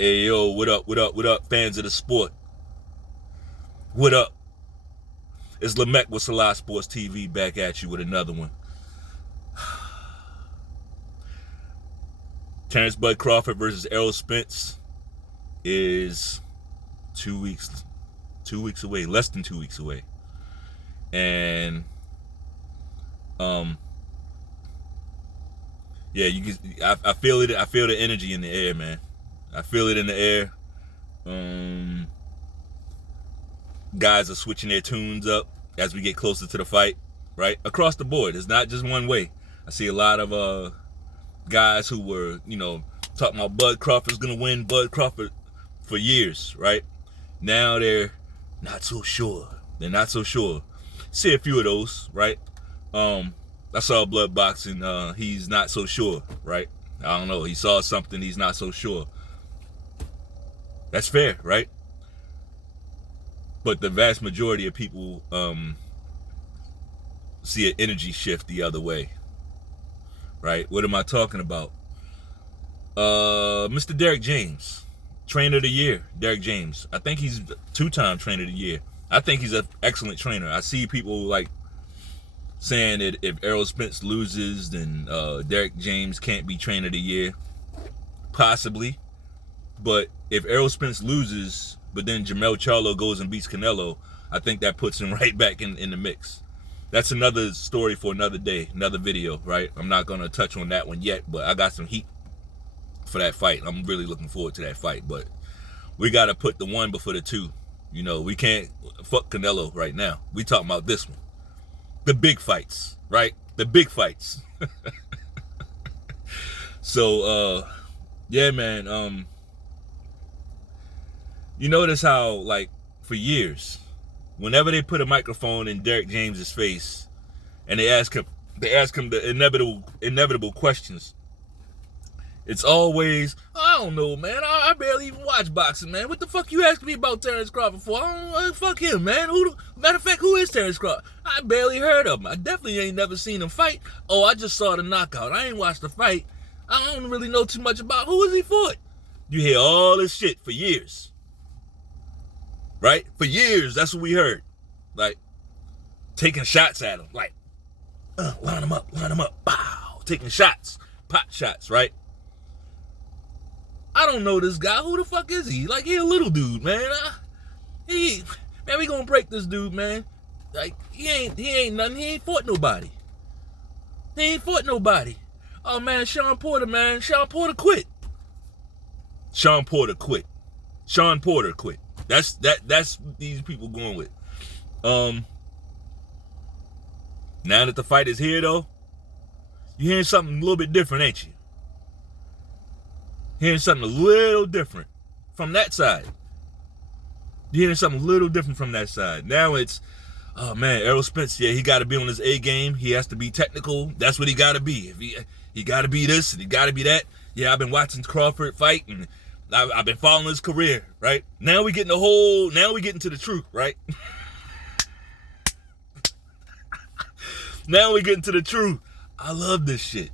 Hey yo, what up, fans of the sport? What up? It's Lamech with selahsportstv back at you with another one. Terrence Bud Crawford versus Errol Spence is 2 weeks away, less than 2 weeks away. And yeah, I feel it. I feel the energy in the air, man. I feel it in the air. Guys are switching their tunes up as we get closer to the fight, right? Across the board. It's not just one way. I see a lot of guys who were, talking about Bud Crawford's gonna win, Bud Crawford for years, right? Now they're not so sure. They're not so sure. See a few of those, right? I saw Blood Boxing. He's not so sure, right? I don't know. He saw something. He's not so sure. That's fair, right? But the vast majority of people see an energy shift the other way, right? What am I talking about? Mr. Derrick James, trainer of the year. Derrick James. I think he's two-time trainer of the year. I think he's an excellent trainer. I see people like saying that if Errol Spence loses, then Derrick James can't be trainer of the year. Possibly. But if Errol Spence loses, but then Jermell Charlo goes and beats Canelo, I think that puts him right back in the mix. That's another story for another day, another video, right? I'm not going to touch on that one yet, but I got some heat for that fight. I'm really looking forward to that fight, but we got to put the one before the two. We can't fuck Canelo right now. We talking about this one. The big fights, right? The big fights. So, yeah, man, you notice how, like, for years, whenever they put a microphone in Derrick James's face and they ask him the inevitable questions, it's always, I don't know, man. I barely even watch boxing, man. What the fuck you asking me about Terrence Crawford for? I don't fuck him, man. Matter of fact, who is Terrence Crawford? I barely heard of him. I definitely ain't never seen him fight. Oh, I just saw the knockout. I ain't watched the fight. I don't really know too much about who is he fought. You hear all this shit for years. Right? For years, that's what we heard. Like, taking shots at him. Like, line him up, bow. Taking shots, pot shots, right? I don't know this guy. Who the fuck is he? Like, he a little dude, man. We gonna break this dude, man. Like, he ain't nothing. He ain't fought nobody. Oh, man, Sean Porter, man. Sean Porter quit. Sean Porter quit. That's what these people going with. Now that the fight is here, though, you're hearing something a little bit different, ain't you? Hearing something a little different from that side. You're hearing something a little different from that side. Now it's, oh man, Errol Spence, yeah, he got to be on his A game. He has to be technical. That's what he got to be. If he got to be this and he got to be that. Yeah, I've been watching Crawford fight and I've been following his career, right? Now we getting to the truth, right? Now we getting to the truth. I love this shit.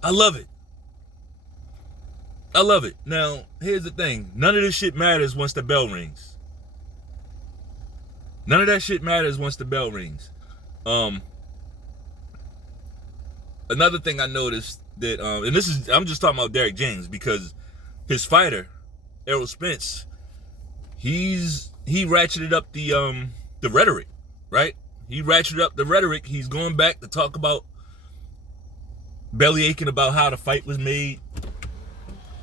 I love it. Now, here's the thing. None of this shit matters once the bell rings. None of that shit matters once the bell rings. Another thing I noticed that, and I'm just talking about Derrick James because his fighter, Errol Spence, he ratcheted up the rhetoric, right? He ratcheted up the rhetoric. He's going back to talk about belly aching about how the fight was made.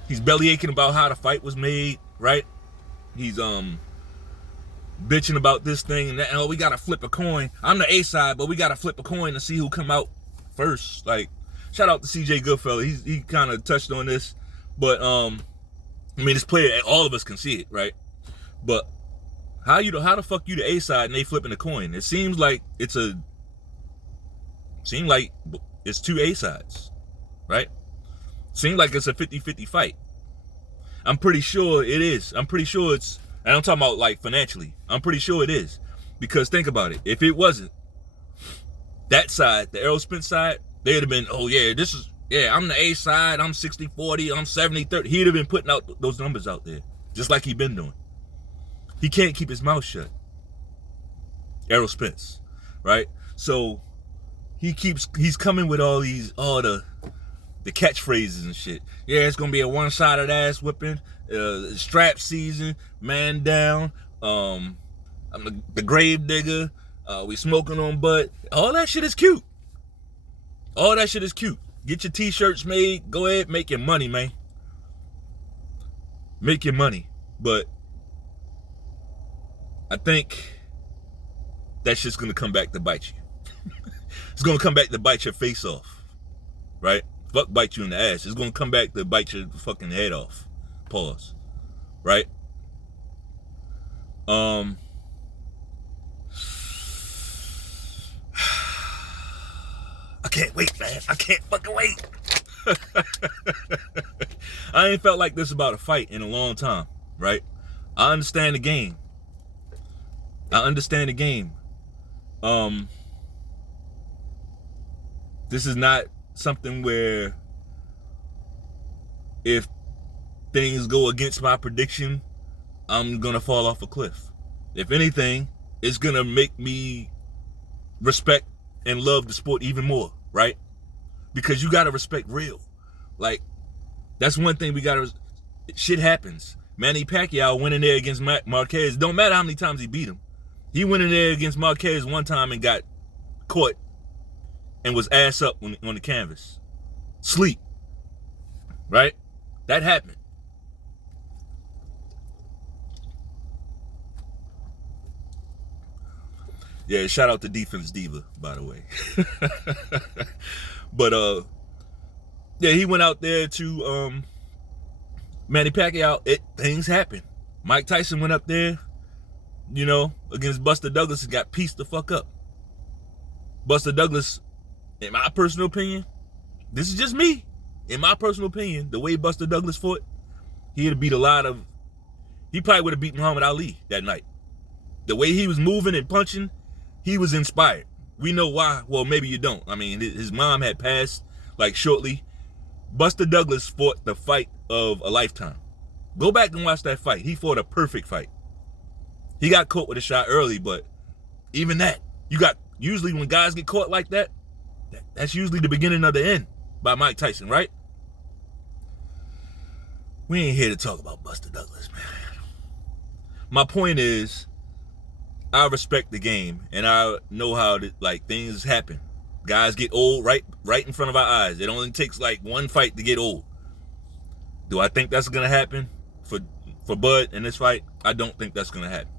He's belly aching about how the fight was made, right? He's bitching about this thing and that. Oh, we gotta flip a coin. I'm the A side, but we gotta flip a coin to see who come out first. Like, shout out to CJ Goodfellow. He kind of touched on this, but this player, all of us can see it, right? But how the fuck you the A side and they flipping the coin? It seems like it's two A sides, right? Seems like it's a 50-50 fight. I'm pretty sure it is. I'm pretty sure it's, and I'm talking about like financially. I'm pretty sure it is. Because think about it. If it wasn't, that side, the Errol Spence side, they'd have been, oh yeah, this is Yeah, I'm the A side, I'm 60-40, I'm 70-30. He'd have been putting out those numbers out there, just like he been doing. He can't keep his mouth shut. Errol Spence, right? So he's coming with all the catchphrases and shit. Yeah, it's gonna be a one-sided ass whipping, strap season, man down, I'm the grave digger, we smoking on butt. All that shit is cute. All that shit is cute. Get your t-shirts made. Go ahead, make your money, man. Make your money. But I think that shit's gonna come back to bite you. It's gonna come back to bite your face off. Right? Fuck bite you in the ass. It's gonna come back to bite your fucking head off. Pause. Right? I can't wait, man. I can't fucking wait. I ain't felt like this about a fight in a long time, right? I understand the game. This is not something where if things go against my prediction, I'm gonna fall off a cliff. If anything, it's gonna make me respect and love the sport even more, right? Because you gotta respect real. Like, that's one thing we gotta. Shit happens. Manny Pacquiao went in there against Marquez. Don't matter how many times he beat him. He went in there against Marquez one time and got caught and was ass up on the canvas. Sleep. Right? That happened. Yeah, shout out to Defense Diva, by the way. But yeah, he went out there to Manny Pacquiao. Things happen. Mike Tyson went up there, against Buster Douglas and got pieced the fuck up. Buster Douglas, in my personal opinion, this is just me. In my personal opinion, the way Buster Douglas fought, he probably would have beat Muhammad Ali that night. The way he was moving and punching, he was inspired. We know why. Well, maybe you don't. I mean, his mom had passed like shortly. Buster Douglas fought the fight of a lifetime. Go back and watch that fight. He fought a perfect fight. He got caught with a shot early, but even that, usually when guys get caught like that, that's usually the beginning of the end by Mike Tyson, right? We ain't here to talk about Buster Douglas, man. My point is, I respect the game, and I know how things happen. Guys get old right in front of our eyes. It only takes like one fight to get old. Do I think that's gonna happen for Bud in this fight? I don't think that's gonna happen.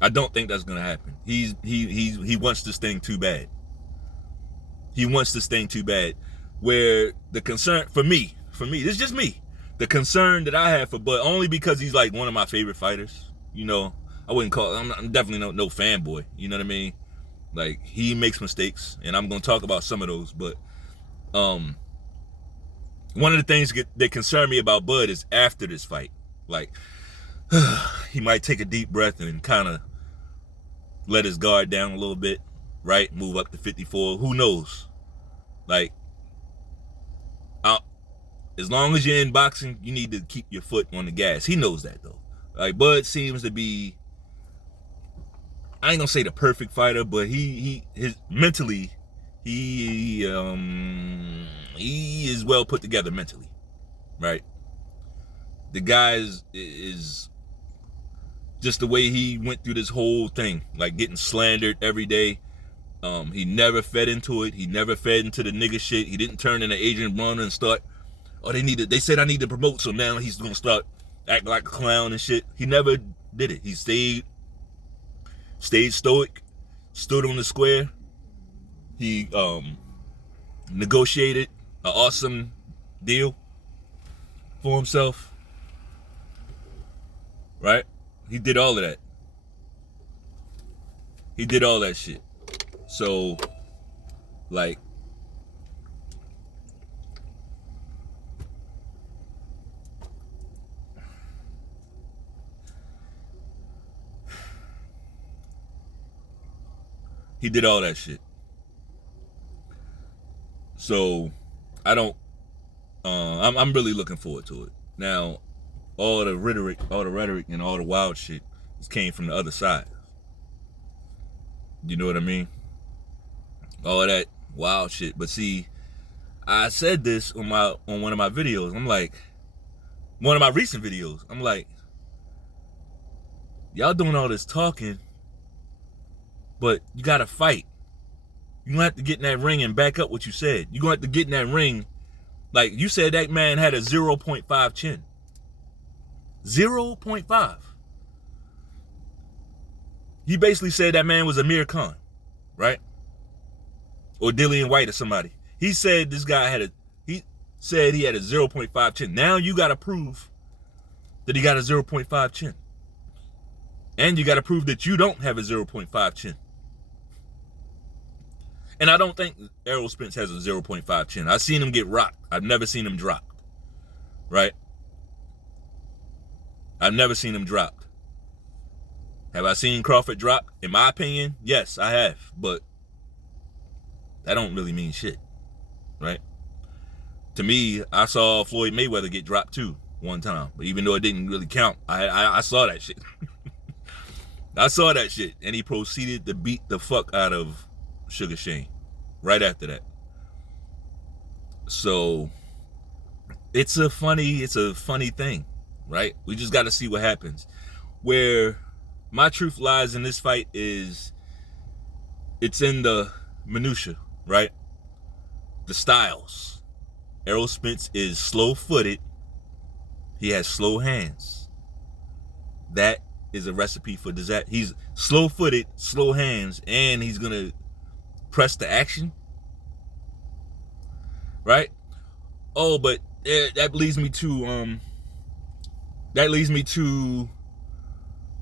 I don't think that's gonna happen. He wants this thing too bad. He wants this thing too bad. Where the concern for me, this is just me. The concern that I have for Bud, only because he's like one of my favorite fighters. I wouldn't call. I'm definitely no fanboy. You know what I mean? Like, he makes mistakes, and I'm gonna talk about some of those. But one of the things that concern me about Bud is after this fight, like he might take a deep breath and kind of let his guard down a little bit, right? Move up to 54. Who knows? Like, as long as you're in boxing, you need to keep your foot on the gas. He knows that, though. Like, Bud seems to be, I ain't gonna say the perfect fighter, but mentally, he is well put together mentally, right? The guy is just the way he went through this whole thing, like getting slandered every day. He never fed into it. He never fed into the nigga shit. He didn't turn into Adrian Broner and start, they said I need to promote, so now he's gonna start acting like a clown and shit. He never did it. He stayed stoic, stood on the square. He negotiated an awesome deal for himself, right? He did all of that. He did all that shit. So, like, he did all that shit. So I don't. I'm really looking forward to it. Now, all the rhetoric, and all the wild shit came from the other side. You know what I mean? All that wild shit. But see, I said this on one of my videos. I'm like, one of my recent videos. I'm like, y'all doing all this talking, but you gotta fight. You gonna have to get in that ring and back up what you said. You gonna have to get in that ring. Like you said, that man had a 0.5 chin. 0.5. He basically said that man was Amir Khan, right? Or Dillian White or somebody. He said this guy he said he had a 0.5 chin. Now you got to prove that he got a 0.5 chin. And you got to prove that you don't have a 0.5 chin. And I don't think Errol Spence has a 0.5 chin. I've seen him get rocked. I've never seen him dropped. Right? I've never seen him dropped. Have I seen Crawford drop? In my opinion, yes, I have. But that don't really mean shit. Right? To me, I saw Floyd Mayweather get dropped too one time. But even though it didn't really count, I saw that shit. I saw that shit. And he proceeded to beat the fuck out of Sugar Shane right after that. So it's a funny thing, right? We just got to see what happens. Where my truth lies in this fight is it's in the minutia, right? The styles. Errol Spence is slow-footed. He has slow hands. That is a recipe for disaster. He's slow-footed, slow hands, and he's gonna press the action, right? Oh, but that leads me to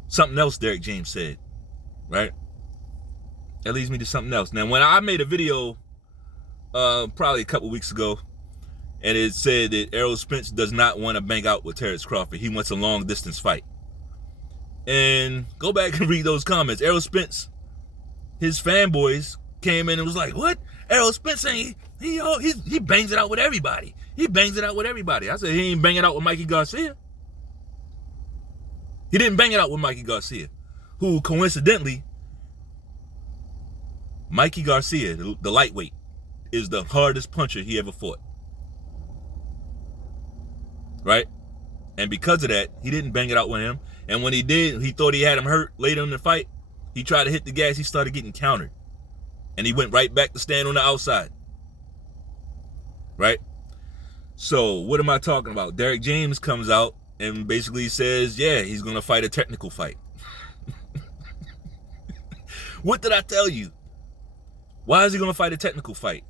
something else Derek James said, right? That leads me to something else. Now, when I made a video probably a couple weeks ago, and it said that Errol Spence does not want to bang out with Terrence Crawford. He wants a long distance fight. And go back and read those comments. Errol Spence, his fanboys came in and was like, "What? Errol Spence ain't he bangs it out with everybody. He bangs it out with everybody." I said he ain't banging out with Mikey Garcia. He didn't bang it out with Mikey Garcia, who coincidentally, Mikey Garcia, the lightweight, is the hardest puncher he ever fought. Right? And because of that, he didn't bang it out with him. And when he did, he thought he had him hurt later in the fight. He tried to hit the gas. He started getting countered. And he went right back to stand on the outside. Right? So what am I talking about? Derek James comes out and basically says, yeah, he's going to fight a technical fight. What did I tell you? Why is he going to fight a technical fight?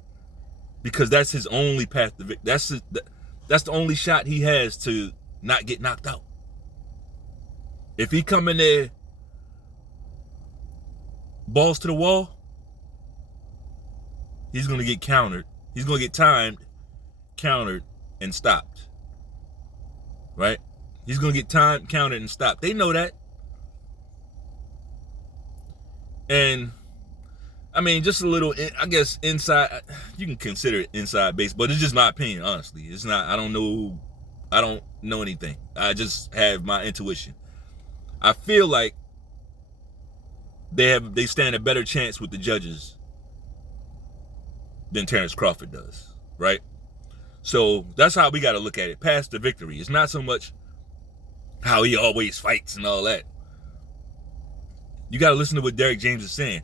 Because that's his only path to victory. That's the only shot he has to not get knocked out. If he come in there balls to the wall, he's going to get countered. He's going to get timed, countered, and stopped. Right? He's going to get timed, countered, and stopped. They know that. And, I mean, just a little, I guess, inside, you can consider it inside base, but it's just my opinion, honestly. It's not, I don't know anything. I just have my intuition. I feel like they stand a better chance with the judges than Terrence Crawford does, right? So that's how we got to look at it. Past the victory. It's not so much how he always fights and all that. You got to listen to what Derek James is saying.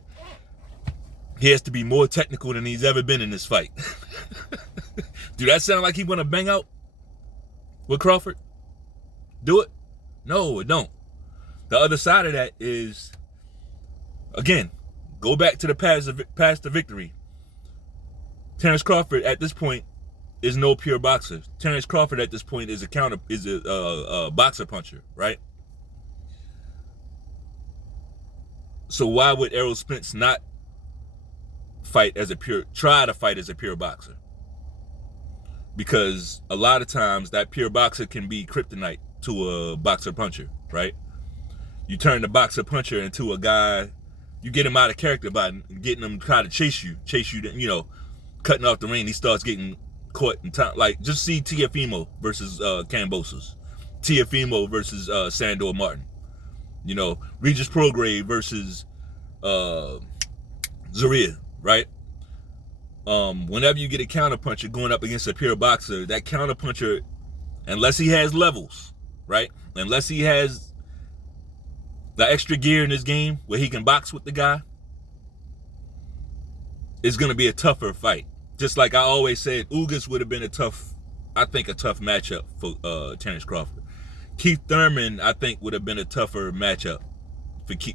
He has to be more technical than he's ever been in this fight. Do that sound like he want to bang out with Crawford? Do it? No, it don't. The other side of that is, again, go back to the past the victory. Terrence Crawford at this point is no pure boxer. Terrence Crawford at this point is a boxer puncher, right? So why would Errol Spence not try to fight as a pure boxer? Because a lot of times that pure boxer can be kryptonite to a boxer puncher, right? You turn the boxer puncher into a guy, you get him out of character by getting him to try to chase you, cutting off the ring, he starts getting caught in time. Like, just see Tiafimo versus Kambosos. Tiafimo versus Sandor Martin. You know, Regis Prograde versus Zaria, right? Whenever you get a counterpuncher going up against a pure boxer, that counterpuncher, unless he has levels, right? Unless he has the extra gear in his game where he can box with the guy, it's going to be a tougher fight. Just like I always said, Ugas would have been a tough matchup for Terrence Crawford. Keith Thurman, I think, would have been a tougher matchup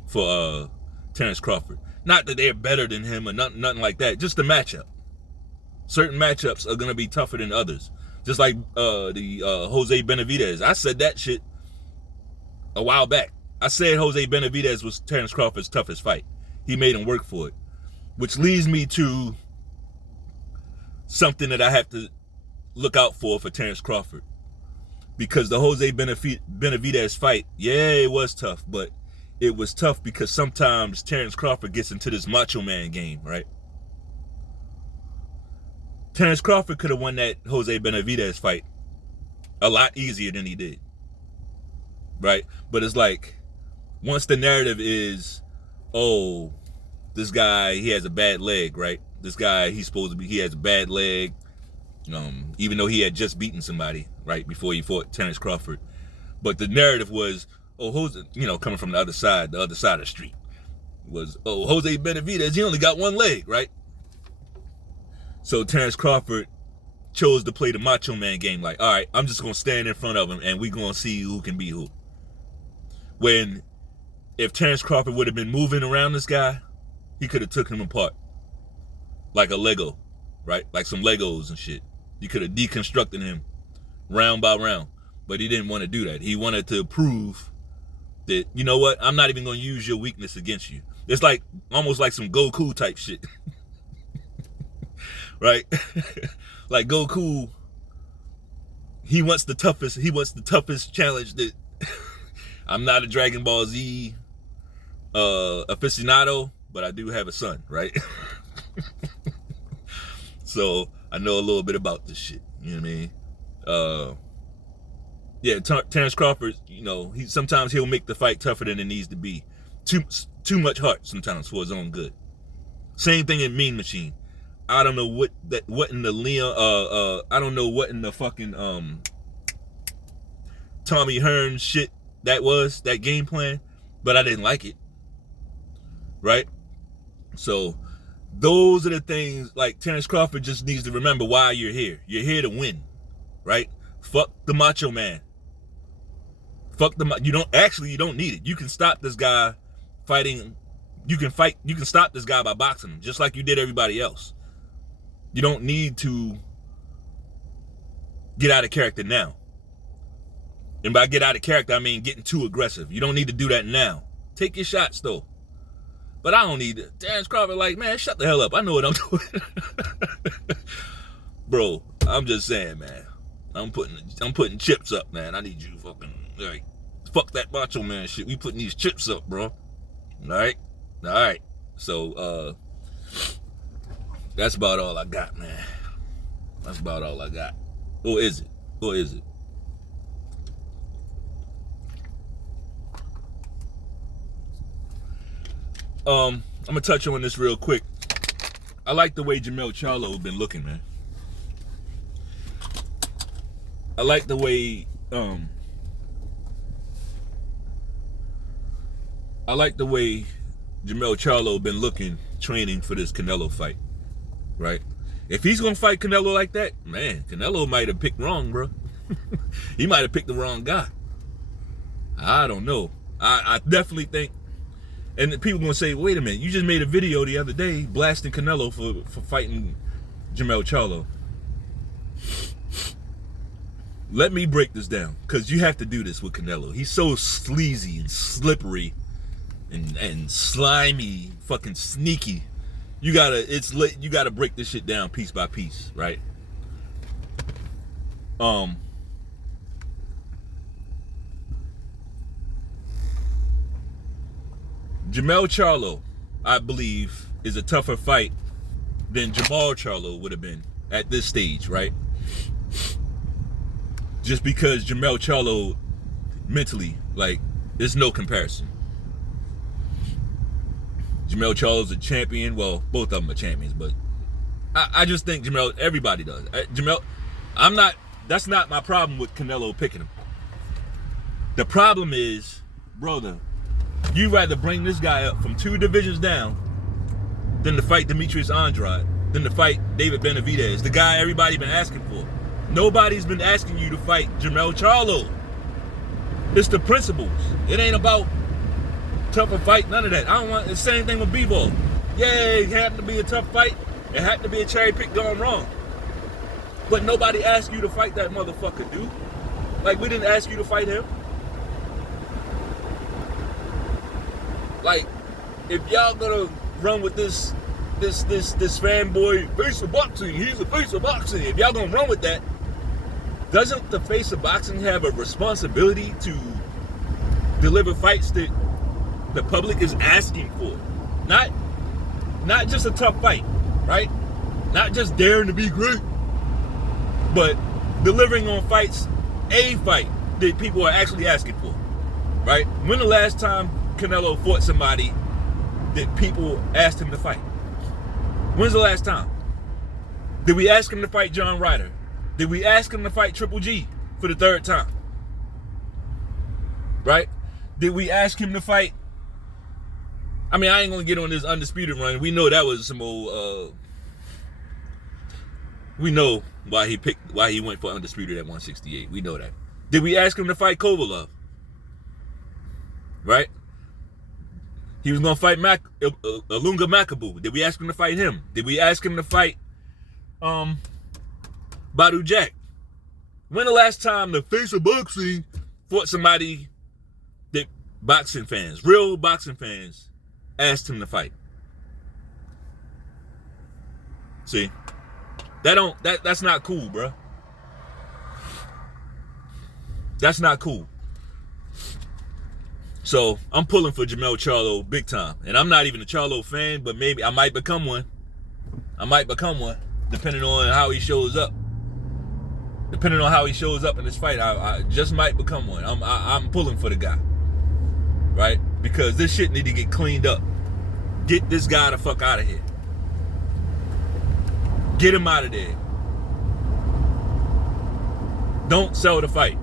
for Terrence Crawford. Not that they're better than him or nothing like that. Just the matchup. Certain matchups are going to be tougher than others. Just like the Jose Benavidez. I said that shit a while back. I said Jose Benavidez was Terrence Crawford's toughest fight. He made him work for it. Which leads me to something that I have to look out for Terrence Crawford. Because the Jose Benavidez fight, yeah, it was tough, but it was tough because sometimes Terrence Crawford gets into this macho man game, right? Terrence Crawford could have won that Jose Benavidez fight a lot easier than he did, right? But it's like, once the narrative is, oh, this guy, he has a bad leg, right? This guy, he has a bad leg, even though he had just beaten somebody, right, before he fought Terrence Crawford. But the narrative was, oh, Jose, coming from the other side of the street, was, oh, Jose Benavidez, he only got one leg, right? So Terrence Crawford chose to play the macho man game, like, all right, I'm just going to stand in front of him and we're going to see who can beat who. When, if Terrence Crawford would have been moving around this guy, he could have took him apart like a Lego, right? Like some Legos and shit. He could have deconstructed him round by round, but he didn't want to do that. He wanted to prove that, you know what, I'm not even going to use your weakness against you. It's like almost like some Goku type shit. Right? Like Goku, he wants the toughest challenge that I'm not a Dragon Ball Z aficionado, but I do have a son, right? So I know a little bit about this shit. You know what I mean? Yeah, Terrence Crawford, sometimes he'll make the fight tougher than it needs to be. Too much heart sometimes for his own good. Same thing in Mean Machine. I don't know what in the fucking Tommy Hearn shit that was, that game plan, but I didn't like it. Right? So those are the things, like, Terrence Crawford just needs to remember why you're here. You're here to win. Right? Fuck the macho man. You don't need it. You can stop this guy fighting. You can stop this guy by boxing him, just like you did everybody else. You don't need to get out of character now. And by get out of character, I mean getting too aggressive. You don't need to do that now. Take your shots, though. But I don't need it. Terrence Crawford, like, man, shut the hell up. I know what I'm doing. Bro, I'm just saying, man. I'm putting chips up, man. I need you to fucking, like, fuck that macho man shit. We putting these chips up, bro. All right. So, that's about all I got, man. That's about all I got. Or is it? I'm gonna touch on this real quick. I like the way Jermell Charlo has been looking, man. I like the way Jermell Charlo been looking, training for this Canelo fight. Right? If he's gonna fight Canelo like that, man, Canelo might have picked wrong, bro. He might have picked the wrong guy. I don't know. I definitely think, and people gonna say, wait a minute, you just made a video the other day blasting Canelo for fighting Jermell Charlo. Let me break this down, because you have to do this with Canelo. He's so sleazy and slippery and slimy, fucking sneaky. You gotta break this shit down piece by piece, right? Jermell Charlo, I believe, is a tougher fight than Jamal Charlo would have been at this stage, right? Just because Jamal Charlo mentally, like, there's no comparison. Jamal Charlo's a champion. Well, both of them are champions, but I just think Jamal, everybody does. That's not my problem with Canelo picking him. The problem is, brother, you rather bring this guy up from 2 divisions down than to fight Demetrius Andrade, than to fight David Benavidez, the guy everybody been asking for. Nobody's been asking you to fight Jamal Charlo. It's the principles. It ain't about tougher fight, none of that. I don't want the same thing with B-Ball. Yeah, it happened to be a tough fight. It happened to be a cherry pick gone wrong. But nobody asked you to fight that motherfucker, dude. Like, we didn't ask you to fight him. Like, if y'all gonna run with this fanboy face of boxing, he's the face of boxing. If y'all gonna run with that, doesn't the face of boxing have a responsibility to deliver fights that the public is asking for? Not just a tough fight, right? Not just daring to be great, but delivering on fights, a fight that people are actually asking for, right? When the last time Canelo fought somebody that people asked him to fight? When's the last time? Did we ask him to fight John Ryder? Did we ask him to fight Triple G for the 3rd time? Right? Did we ask him to fight? I mean, I ain't gonna get on this undisputed run. We know that was some old. We know why he went for undisputed at 168. We know that. Did we ask him to fight Kovalov? Right? He was gonna fight Ilunga Makabu. Did we ask him to fight him? Did we ask him to fight Badu Jack? When the last time the face of boxing fought somebody that boxing fans, real boxing fans, asked him to fight? See, that's not cool, bro. That's not cool. So I'm pulling for Jamal Charlo big time. And I'm not even a Charlo fan, but maybe I might become one. Depending on how he shows up. Depending on how he shows up in this fight, I just might become one. I'm pulling for the guy, right? Because this shit need to get cleaned up. Get this guy the fuck out of here. Get him out of there. Don't sell the fight.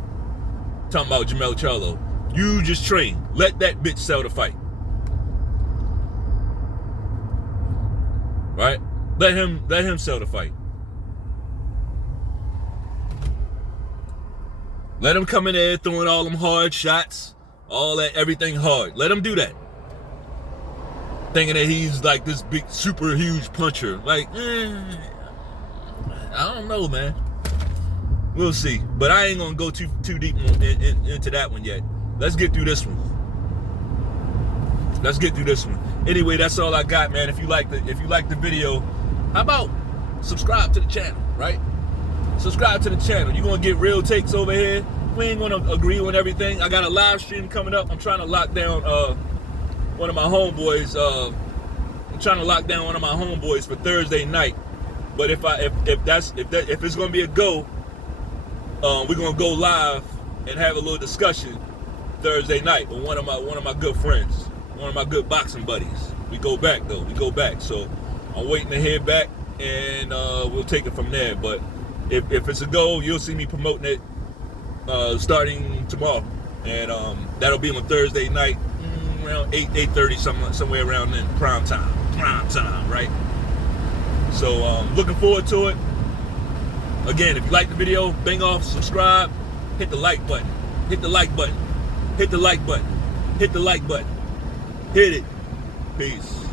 Talking about Jamal Charlo. You just train. Let that bitch sell the fight. Right? Let him sell the fight. Let him come in there throwing all them hard shots, all that, everything hard. Let him do that. Thinking that he's like this big, super huge puncher. Like, I don't know, man. We'll see. But I ain't gonna go too deep into that one yet. Let's get through this one. Anyway, that's all I got, man. If you like the video, how about subscribe to the channel, right? Subscribe to the channel. You're gonna get real takes over here. We ain't gonna agree on everything. I got a live stream coming up. I'm trying to lock down one of my homeboys. I'm trying to lock down one of my homeboys for Thursday night. But if it's gonna be a go, we're gonna go live and have a little discussion Thursday night with one of my good friends, one of my good boxing buddies. We go back though. So I'm waiting to hear back, and we'll take it from there. But if it's a go, you'll see me promoting it starting tomorrow, and that'll be on Thursday night around 8:30, somewhere around then. Prime time, right? So looking forward to it. Again, if you like the video, bang off, subscribe, hit the like button. Hit it. Peace.